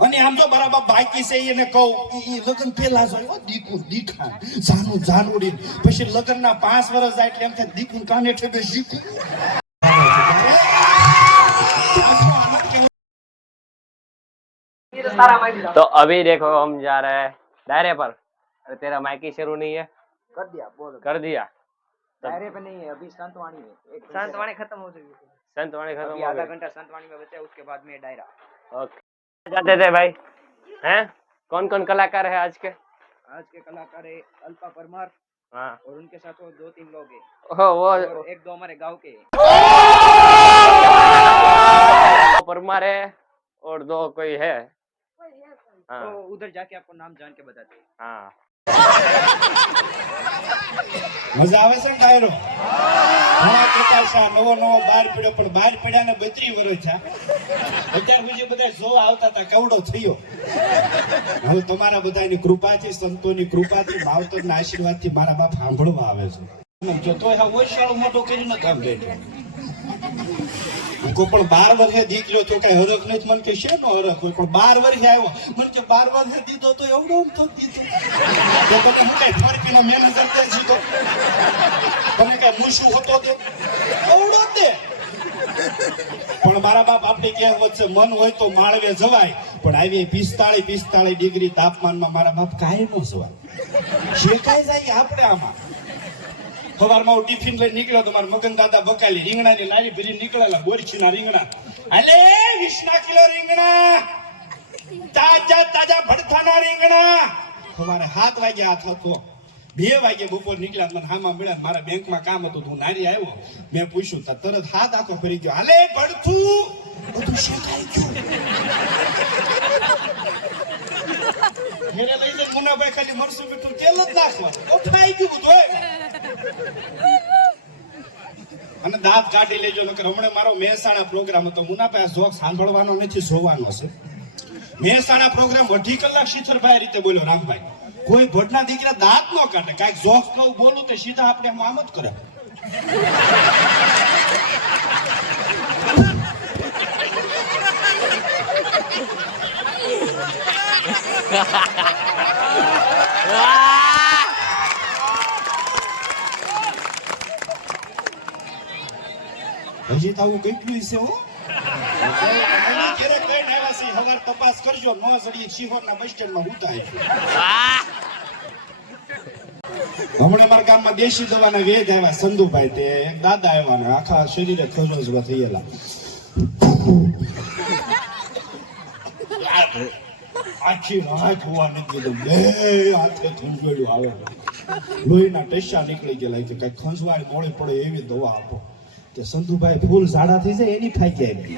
અને આમ જો બરાબર બાકી છે એને કહું ઈ- ઈ લગ્ન પેલા જોયું હો, દીકુ દીખા જાનું જાનુડી પછી લગ્નના પાંચ વર્ષ જાય એટલે એમ થાય દીકુ કાને ઠેબે શીખું तो अभी देखो हम जा रहे हैं दायरे पर अरे तेरा माइकी शुरू नहीं है कर दिया बोल कर दिया दायरे पे नहीं है अभी संतवाणी है एक संतवाणी खत्म हो चुकी है संतवाणी खत्म अभी हो आधा गई घंटा संतवाणी में बचा है, उसके बाद में डायरा ओके जाते थे भाई। हैं? कौन कौन कलाकार है आज के? आज के कलाकार है अल्पा परमार हाँ। और उनके साथ और दो तीन लोग हैं। वो एक दो हमारे गाँव के परमार है और दो कोई है। हाँ। तो उधर जाके आपको नाम जान के बताते हैं हाँ। मज़ा आवे संग ઘણા નવો નવો બહાર પડ્યો, પણ બહાર પડ્યા ને બત્રી વર્ષ છે અત્યાર સુધી બધા જોવા આવતા હતા, કવડો થયો. હવે તમારા બધાની કૃપાથી, સંતોની કૃપાથી આશીર્વાદથી મારા બાપ સાંભળવા આવે છે. તોય હા ઓછાળું કરીને કોઈ પણ બાર વર્ષે દીકરો તો કઈ હરખ નથી? મને કે શેનો હરખ હોય? પણ બાર વર્ષે આવ્યો. મને કે બાર વર્ષે દીધો તો એવડો તો દીધો. તો મેનેજર જીતો તમે હતો તે? એવડો જ પણ મારા બાપ આપણે કહેવત છે મન હોય તો માળવે જવાય. પણ આવી પિસ્તાળી પિસ્તાળી ડિગ્રી તાપમાનમાં મારા બાપ કાંઈ ન સવાય શેકાઈ જાય આપણે આમાં. સવારમાં હું ટિફિન લઈ નીકળ્યો તો મારા મગન દાદા બકાલી રીંગણાની લારી ભરી નીકળેલા બોરછીના રીંગણા. અલે વીસના કિલો રીંગણા. તાજા તાજા ભડથાના રીંગણા. સવારે હાથ વાગ્યા હાથ હતો બે વાગે બપોર નીકળ્યા મને હામાં મળ્યા મારા બેંકમાં કામ હતું હું નારી આવ્યો. મેં પૂછ્યું, તો તરત હાથ આખો ફરી ગયો. હાલે ભડથું બધું શેકાઈ ગયું. મુનાભાઈ ખાલી મરસું મીઠું તેલ જ નાખવા અને દાંત કાઢી લેજો, નકર હમણાં મારો મહેસાણા પ્રોગ્રામ હતો. મુનાભાઈ જોક સાંભળવાનો નથી જોવાનો છે મહેસાણા પ્રોગ્રામ અઢી કલાક શીતળભાઈ રીતે બોલ્યો, રામભાઈ કોઈ ભટના દીકરા દાંત નો કાઢે. કાંઈક જોક કહું, બોલું તો સીધા આપણે આમ આમ જ કરે. હજી તો આવું કેટલું છે હો. ક્યારેક હવાર તપાસ કરજો ન જડીએ શિહોરના બસ સ્ટેન્ડમાં ઉતાય હમણાં મારા ગામમાં દેશી દવાના વેદ આવ્યા સંધુભાઈ તે એક દાદા આવ્યા ને આખા શરીરે ખજોજવા થયેલા. આખી રાત હોવા નથી દીધું. બે હાથે ખંજવાડ્યું આવે. લોહીના ટેસ્ટા નીકળી ગયેલા કે કઈ ખંજવાડ મોડે પડે એવી દવા આપો. કે સંધુભાઈ ફૂલ ઝાડા થઈ જાય એની ફાંકી આપી.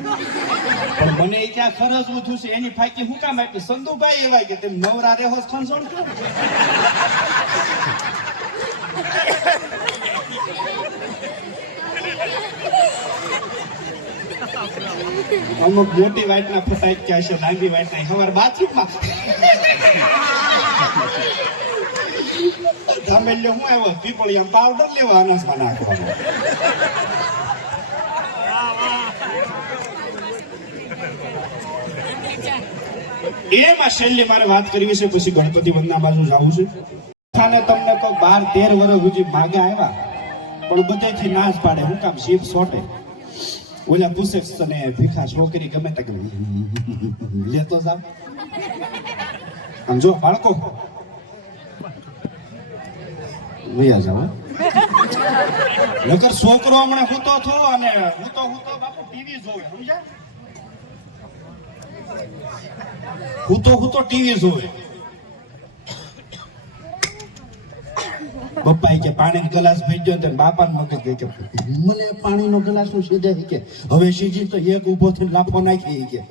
પણ મને ક્યાં ખરજ થયું છે, એની ફાકી હું કામ આપી? સંધુભાઈ એવા કે તેમ નવરા રેહો ખંજોડજો અમુક મોટી વાઈટ ના ફટાઈ ક્યાં છે, લાંબી વાઈટ ના હવાર બાથરૂમમાં. ધામેલ્યો હું આવ્યો પીપળિયા પાવડર લેવા અનાજમાં નાખવાનો. એમાં છેલ્લે મારે વાત કરવી છે, પછી ગણપતિ વંદના બાજુ જવું છે. અને તમને કહું, બાર તેર વર્ષ સુધી માગા આવ્યા. પણ બધેથી નાશ પાડે, હું કામ શિવ સોટે. ઓલા પૂછે તને ભીખા છોકરી ગમે તક લેતો જાવ આમ જો, બાળકો. વૈયા જાવ નકર છોકરો હમણાં હૂતો થો અને હૂતો હૂતો બાપુ ટીવી જોવે, સમજ્યા? હૂતો હૂતો ટીવી જોવે. પપ્પા કે, પાણીનો ગ્લાસ ભરી ગયો તો બાપાને મગજ કે, મને પાણીનો ગ્લાસનું સીધે કે, હવે સીજી તો એક ઊભો થઈને લાફો નાખી કે.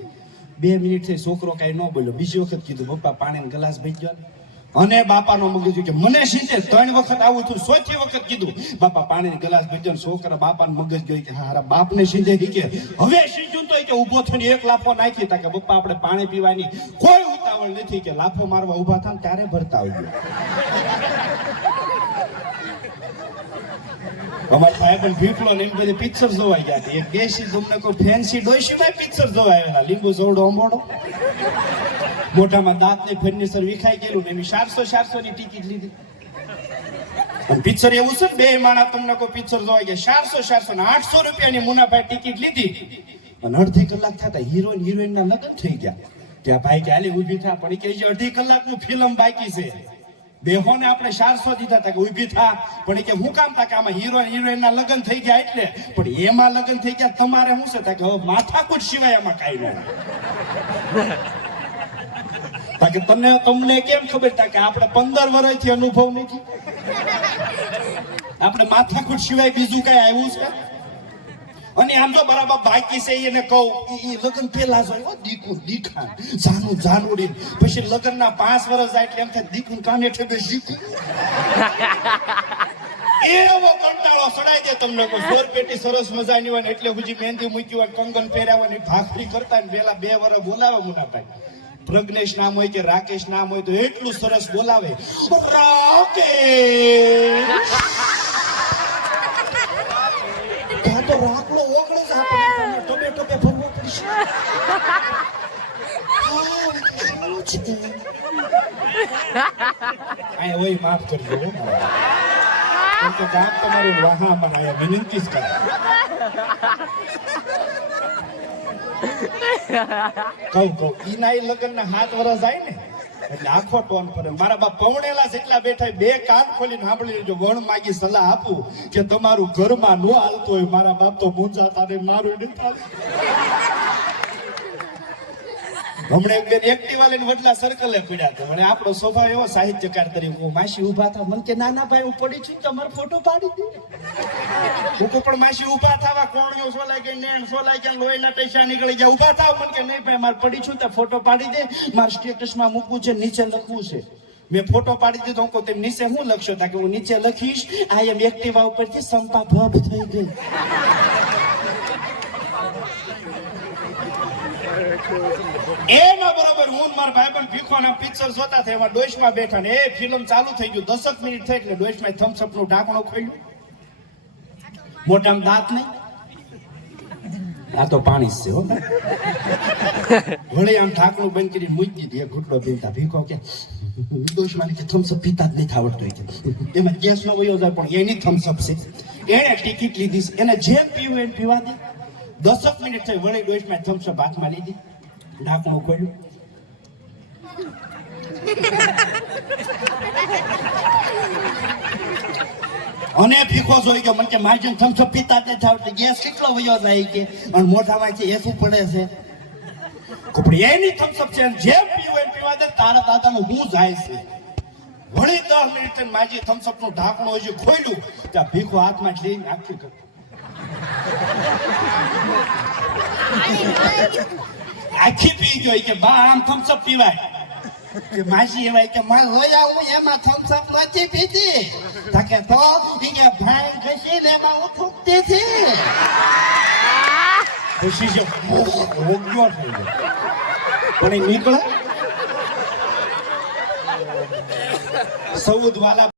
બે મિનિટ થઈ છોકરો કઈ ન બોલ્યો. બીજી વખત કીધું, પપ્પા, પાણીનો ગ્લાસ ભરી ગયો ને?" અને બાપાનો મગજ કે મને સીધે ત્રણ વખત આવું છું સોચી વખત કીધું. બાપા પાણીની ગ્લાસ ભરી ગયો ને છોકરા બાપાનો મગજ ગયો કે હારા બાપને સીધે કે હવે સીજું તો કે ઊભો થઈને એક લાફો નાખી તા કે પપ્પા, આપણે પાણી પીવાની કોઈ ઉતાવળ નથી કે લાફો મારવા ઊભા થાય ત્યારે ભરતા આવજો. અમારા પાસે પણ ભીખલો ને બધી પિક્ચર જોવા ગયા હતી. એક દેશી તમને કોઈ ફેન્સી ડોશીમાં પિક્ચર જોવા આવેલા લીંબુ સોડો અંબોડો મોઢામાં દાંત ને ફર્નિચર વિખાઈ ગયેલું ને એની ચારસો ચારસો ની ટિકિટ લીધી. પિક્ચર એવું છે બે માણા તમને કોઈ પિક્ચર જોવા ગયા. ચારસો ચારસો ને આઠસો રૂપિયાની મુનાભાઈ ટિકિટ લીધી. અને અડધી કલાક થતા હિરોઈન હિરોઈન ના લગ્ન થઈ ગયા. ત્યાં ભાઈ કે, હાલી ઊભી થા. પણ કે અડધી કલાકનું ફિલ્મ બાકી છે. બેહોને આપણે ચારસો દીધા હતા કે ઊભી થા. પણ કે હું કામ તા કે આમાં હીરો હિરોઈન ના લગ્ન થઈ ગયા એટલે. પણ એમાં લગ્ન થઈ ગયા, તમારે શું છે? કે હવે માથાકૂટ સિવાય આમાં કાંઈ નહીં બાકી તમને તમને કેમ ખબર? તા કે આપણે પંદર વર્ષથી અનુભવ નથી. આપણે માથાકૂટ સિવાય બીજું કઈ આવ્યું છે? અને આમ તો બરાબર બાકી છે એને કહું એ લગ્ન પેલા જ હોય દીકુ દીખા જાનું જાનુડી પછી લગ્નના પાંચ વર્ષ જાય એટલે એમ થાય દીકુન કાને ઠેબે દીકુ એવો કંટાળો સડાઈ દે તમને કોઈ. સોર પેટી સરસ મજાની હોય ને એટલે હજી મહેંદી મૂકી હોય કંગન પહેર્યા હોય ને ભાખરી કરતા ને પેલા બે વર્ષ બોલાવે મુનાભાઈ. પ્રજ્ઞેશ નામ હોય કે રાકેશ નામ હોય તો એટલું સરસ બોલાવે. રાકેશ! ભરવો પડશે હા, શું છે? અહીંયા ઓય માફ કરજો કે કામ તમારું વાહામાં આયા વિનંતી કહું કહું ઈના લગ્ન લગ્નના હાથ વરસ જાય ને એટલે આખો ટોન ફરે મારા બાપ પવણેલા જેટલા બેઠા બે કાન ખોલીને સાંભળી લેજો વણ માગી સલાહ આપું કે તમારું ઘરમાં ન હાલતું હોય મારા બાપ તો મૂંઝાતા તારે મારું નહીં. હમણાં કે ફોટો પાડી દે. હું કહું, પણ માસી ઊભા થવા કોણિયો સોલાઈ ગઈ નેણ સોલાઈ ગયા લોહીના પૈસા નીકળી ગયા. ઊભા થાવ. મને કે નહીં ભાઈ મારે પડી છું તો ફોટો પાડી દે. મારે સ્ટેટસમાં મૂકવું છે નીચે લખવું છે. મેં ફોટો પાડી દીધો હું તેમ નીચે હું લખશો? તા કે હું નીચે લખીશ. આ એમ એક્ટિવા ઉપરથી સંપા ભબ થઈ ગઈ. એના બરોબર હું મારા ભાઈ પણ ભીખવાના પિક્ચર જોતા થાય એમાં ડોશમાં બેઠા ને, એ ફિલ્મ ચાલુ થઈ ગયું. દસક મિનિટ થઈ એટલે ડોશમાં થમ્સઅપનું ઢાંકણું ખોલ્યું. મોટામાં દાંત નહીં. આ તો પાણી છે, હો. વળી આમ ઢાંકણું બંધ કરી મૂકી દીધી. ઘૂંટડો પીતા ભીખો કે, ડોશમાં કે થમ્સઅપ પીતા જ નથી આવડતું કે. એમાં ગેસ નો વયો જાય, પણ એની થમ્સઅપ છે. એણે ટિકિટ લીધી. એને જેમ પીવું એને પીવા દે. દસક મિનિટ થઈ, વળી ડોશમાં થમ્સઅપ હાથમાં લીધી. ઢાંકણું ખોલ્યું અને ફીકો જોઈ ગયો મને કે માર્જિન થમ્સ પીતા જ નથી આવડતું ગેસ કેટલો વયો જાય કે અને મોઢામાંથી એસું પડે છે કપડી એની થમસપ છે જેમ પીવું એમ પીવા દે તારા દાદાનું હું જાય છે વળી દસ મિનિટ માજી થમસપનું ઢાંકણું હજી ખોલ્યું ત્યાં ભીખો હાથમાં લઈને આખી કરી. આખી પી ગયો કે બા આમ થમ્સ અપ પીવાય. કે માસી એવાય કે માર લોયા હું એમાં થમ્સઅપ નથી પીતી. કે તો કે ભાઈ ઘસી ને એમાં હું હતી ખુશી છે ઓગ્યો થઈ ગયો પણ એ નીકળે? સૌદ વાલા